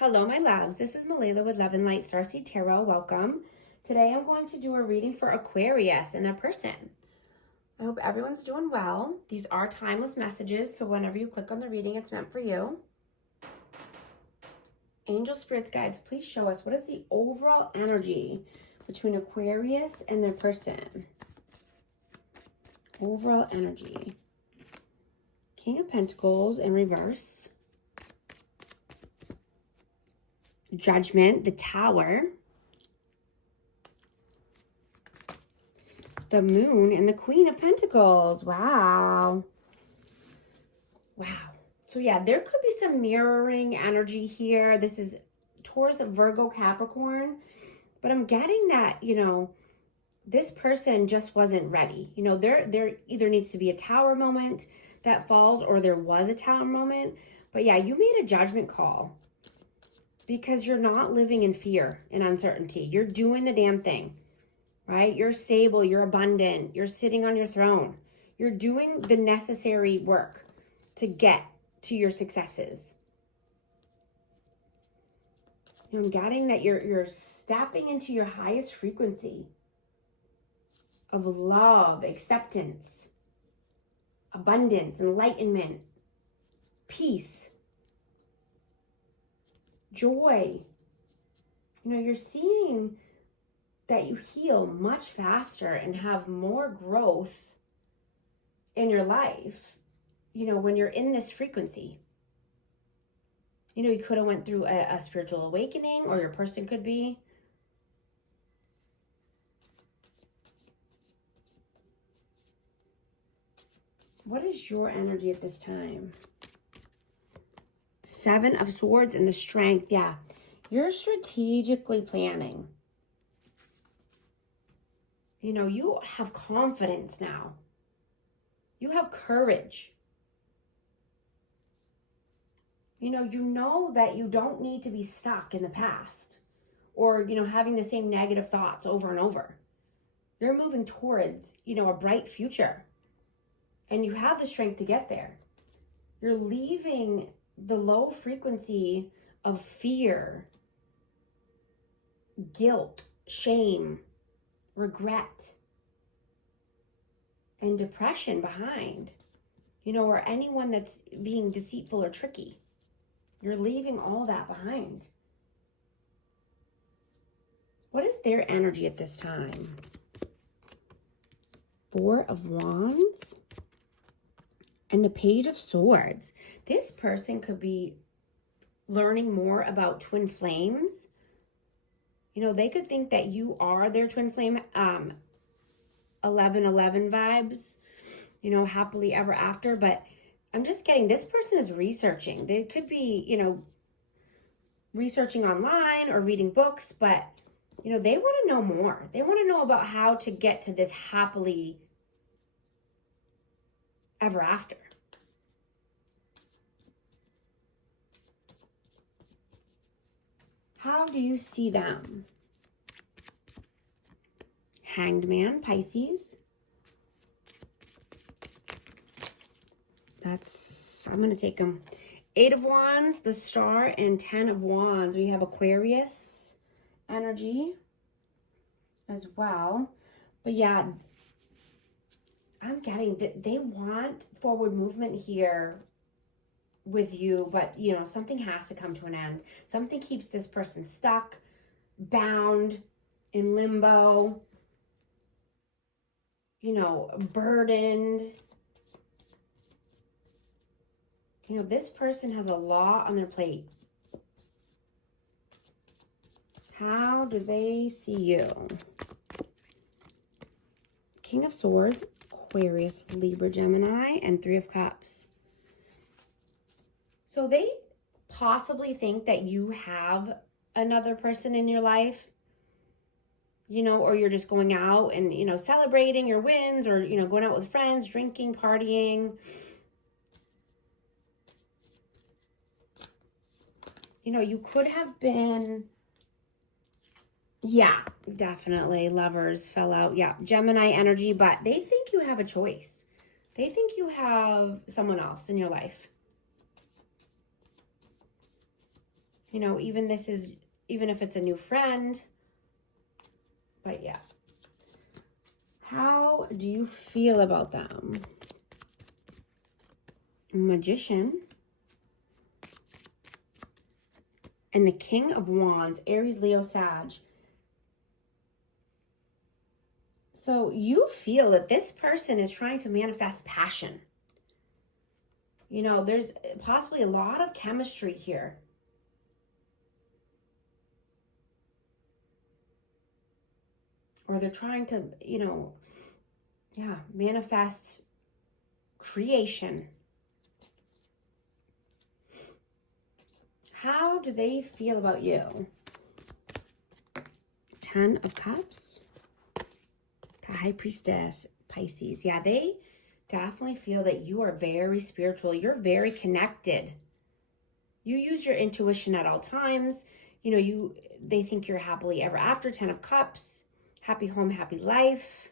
Hello, my loves. This is Malayla with Love and Light Starseed Tarot. Welcome. Today I'm going to do a reading for Aquarius and their person. I hope everyone's doing well. These are timeless messages, so whenever you click on the reading, it's meant for you. Angel spirits, guides, please show us what is the overall energy between Aquarius and their person. Overall energy. King of Pentacles in reverse. Judgment, the Tower, the Moon, and the Queen of Pentacles. Wow. So yeah, there could be some mirroring energy here. This is Taurus, Virgo, Capricorn. But I'm getting that, this person just wasn't ready. There either needs to be a Tower moment that falls, or there was a Tower moment. But yeah, you made a judgment call. Because you're not living in fear and uncertainty. You're doing the damn thing, right? You're stable, you're abundant, you're sitting on your throne. You're doing the necessary work to get to your successes. I'm getting that you're stepping into your highest frequency of love, acceptance, abundance, enlightenment, peace, joy. You're seeing that you heal much faster and have more growth in your life, when you're in this frequency. You could have went through a spiritual awakening, or your person could be. What is your energy at this time? Seven of Swords and the Strength. Yeah, you're strategically planning. You have confidence now. You have courage. You know that you don't need to be stuck in the past or, having the same negative thoughts over and over. You're moving towards, a bright future, and you have the strength to get there. You're leaving the low frequency of fear, guilt, shame, regret, and depression behind, or anyone that's being deceitful or tricky. You're leaving all that behind. What is their energy at this time? Four of Wands and the Page of Swords. This person could be learning more about twin flames. They could think that you are their twin flame. 11-11 vibes, happily ever after. But I'm just getting, this person is researching. They could be, researching online or reading books, but, they want to know more. They want to know about how to get to this happily ever after. How do you see them? Hanged Man, Pisces. I'm going to take them. 8 of Wands, the Star, and 10 of Wands. We have Aquarius energy as well. But yeah, I'm getting that they want forward movement here with you, but something has to come to an end. Something keeps this person stuck, bound, in limbo, burdened. This person has a lot on their plate. How do they see you? King of Swords, Aquarius, Libra, Gemini, and 3 of Cups. So they possibly think that you have another person in your life, or you're just going out and, celebrating your wins, or, going out with friends, drinking, partying. You could have been, yeah, definitely. Lovers fell out. Yeah, Gemini energy, but they think you have a choice. They think you have someone else in your life. You know, even if it's a new friend. But yeah. How do you feel about them? Magician. And the King of Wands, Aries, Leo, Sag. So you feel that this person is trying to manifest passion. You know, there's possibly a lot of chemistry here. Or they're trying to, you know, yeah, manifest creation. How do they feel about you? 10 of Cups. The High Priestess, Pisces. Yeah, they definitely feel that you are very spiritual. You're very connected. You use your intuition at all times. You know, they think you're happily ever after. 10 of Cups. Happy home, happy life.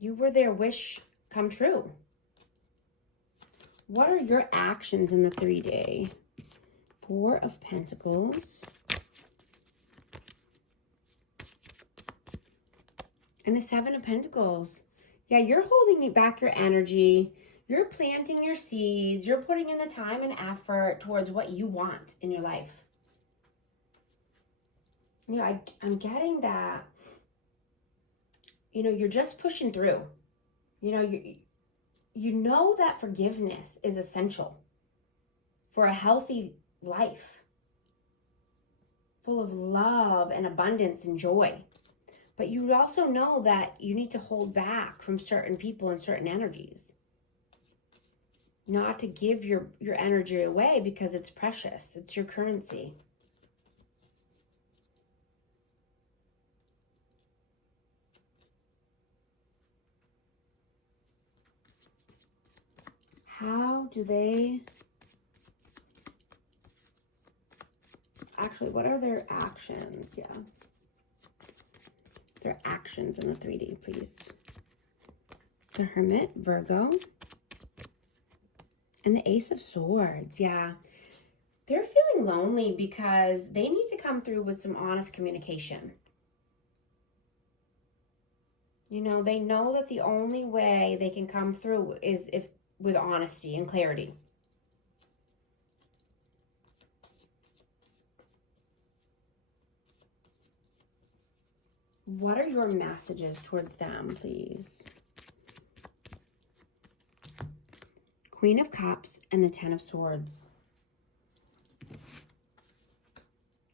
You were their wish come true. What are your actions in the 3-day? 4 of Pentacles. And the 7 of Pentacles. Yeah, you're holding back your energy. You're planting your seeds. You're putting in the time and effort towards what you want in your life. You know, I'm getting that, you know, you're just pushing through. You know, you know that forgiveness is essential for a healthy life, full of love and abundance and joy. But you also know that you need to hold back from certain people and certain energies. Not to give your energy away because it's precious. It's your currency. How do they... Actually, what are their actions? Yeah. Their actions in the 3D, please. The Hermit, Virgo. And the Ace of Swords, yeah. They're feeling lonely because they need to come through with some honest communication. You know, they know that the only way they can come through is with honesty and clarity. What are your messages towards them, please? Queen of Cups and the 10 of Swords.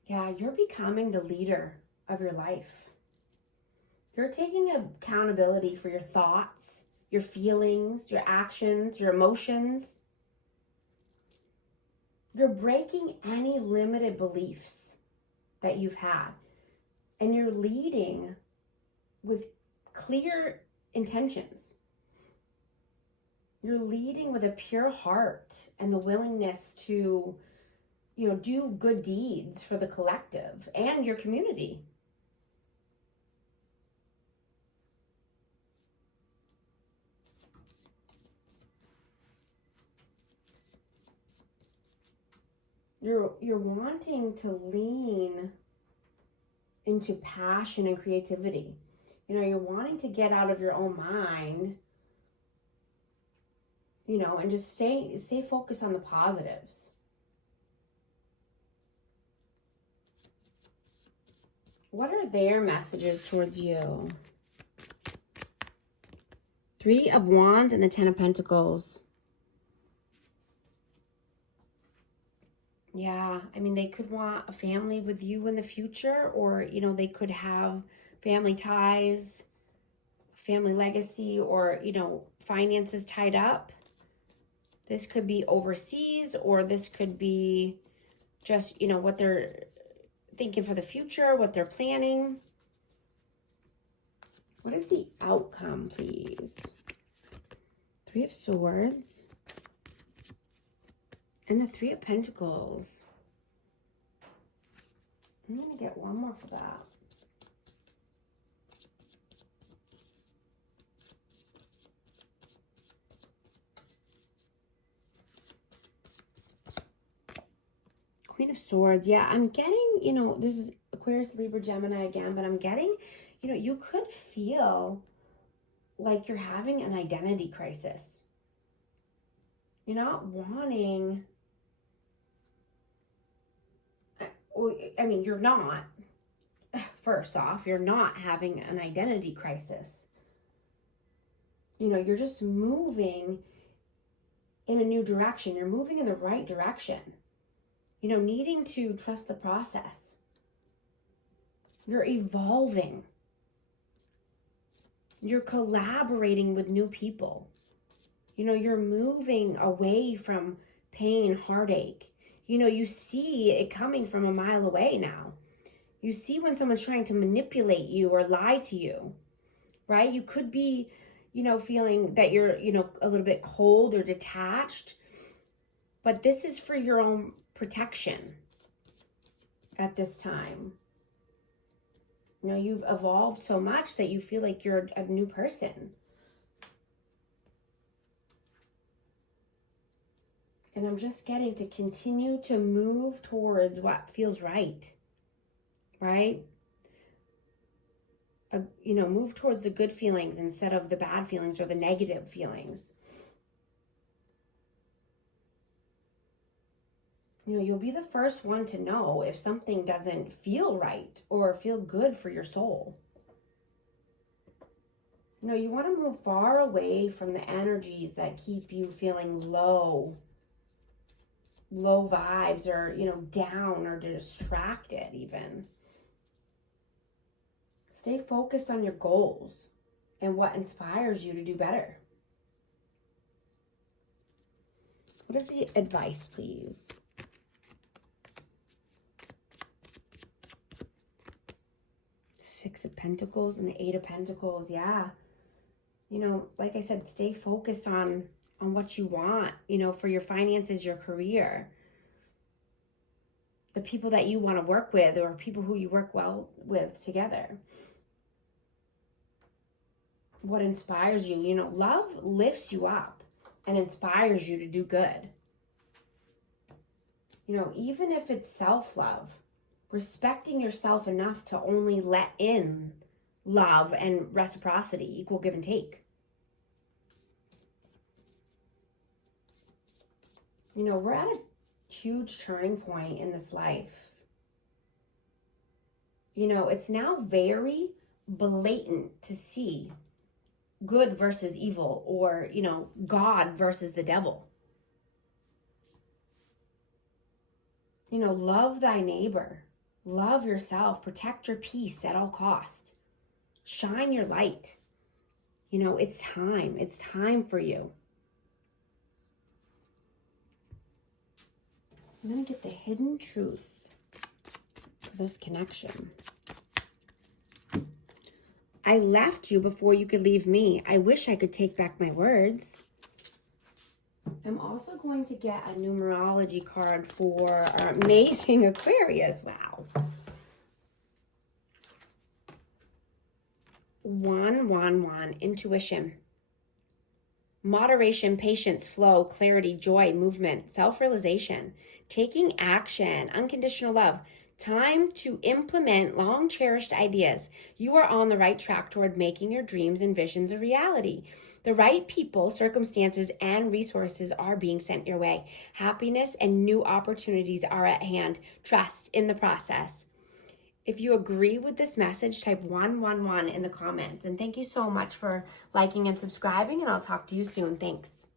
Yeah, you're becoming the leader of your life. You're taking accountability for your thoughts, your feelings, your actions, your emotions. You're breaking any limited beliefs that you've had. And you're leading with clear intentions. You're leading with a pure heart and the willingness to, you know, do good deeds for the collective and your community. You're wanting to lean into passion and creativity. You know, you're wanting to get out of your own mind, you know, and just stay focused on the positives. What are their messages towards you? 3 of Wands and the 10 of Pentacles. Yeah, I mean, they could want a family with you in the future, or, you know, they could have family ties, family legacy, or, you know, finances tied up. This could be overseas, or this could be just, you know, what they're thinking for the future, what they're planning. What is the outcome, please? 3 of Swords. And the 3 of Pentacles. I'm going to get one more for that. Queen of Swords. Yeah, I'm getting, you know, this is Aquarius, Libra, Gemini again, but I'm getting, you know, you could feel like you're having an identity crisis. You're not wanting, I mean, you're not, first off, you're not having an identity crisis. You know, you're just moving in a new direction. You're moving in the right direction. You know, needing to trust the process. You're evolving. You're collaborating with new people. You know, you're moving away from pain, heartache. You know, you see it coming from a mile away now. You see when someone's trying to manipulate you or lie to you, right? You could be, you know, feeling that you're, you know, a little bit cold or detached, but this is for your own protection at this time. You know, you've evolved so much that you feel like you're a new person. And I'm just getting to continue to move towards what feels right, right? You know, move towards the good feelings instead of the bad feelings or the negative feelings. You know, you'll be the first one to know if something doesn't feel right or feel good for your soul. You know, you want to move far away from the energies that keep you feeling low vibes, or, you know, down or distracted even. Stay focused on your goals and what inspires you to do better. What is the advice, please? Six of Pentacles and the Eight of Pentacles. Yeah. You know, like I said, stay focused on what you want, you know, for your finances, your career, the people that you want to work with, or people who you work well with together. What inspires you. You know, love lifts you up and inspires you to do good. You know, even if it's self-love, respecting yourself enough to only let in love and reciprocity, equal give and take. You know, we're at a huge turning point in this life. You know, it's now very blatant to see good versus evil, or, you know, God versus the devil. You know, love thy neighbor, love yourself, protect your peace at all cost, shine your light. You know, it's time for you. I'm going to get the hidden truth of this connection. I left you before you could leave me. I wish I could take back my words. I'm also going to get a numerology card for our amazing Aquarius. Wow. 111, intuition. Moderation, patience, flow, clarity, joy, movement, self-realization, taking action, unconditional love, time to implement long-cherished ideas. You are on the right track toward making your dreams and visions a reality. The right people, circumstances, and resources are being sent your way. Happiness and new opportunities are at hand. Trust in the process. If you agree with this message, type 111 in the comments. And thank you so much for liking and subscribing, and I'll talk to you soon. Thanks.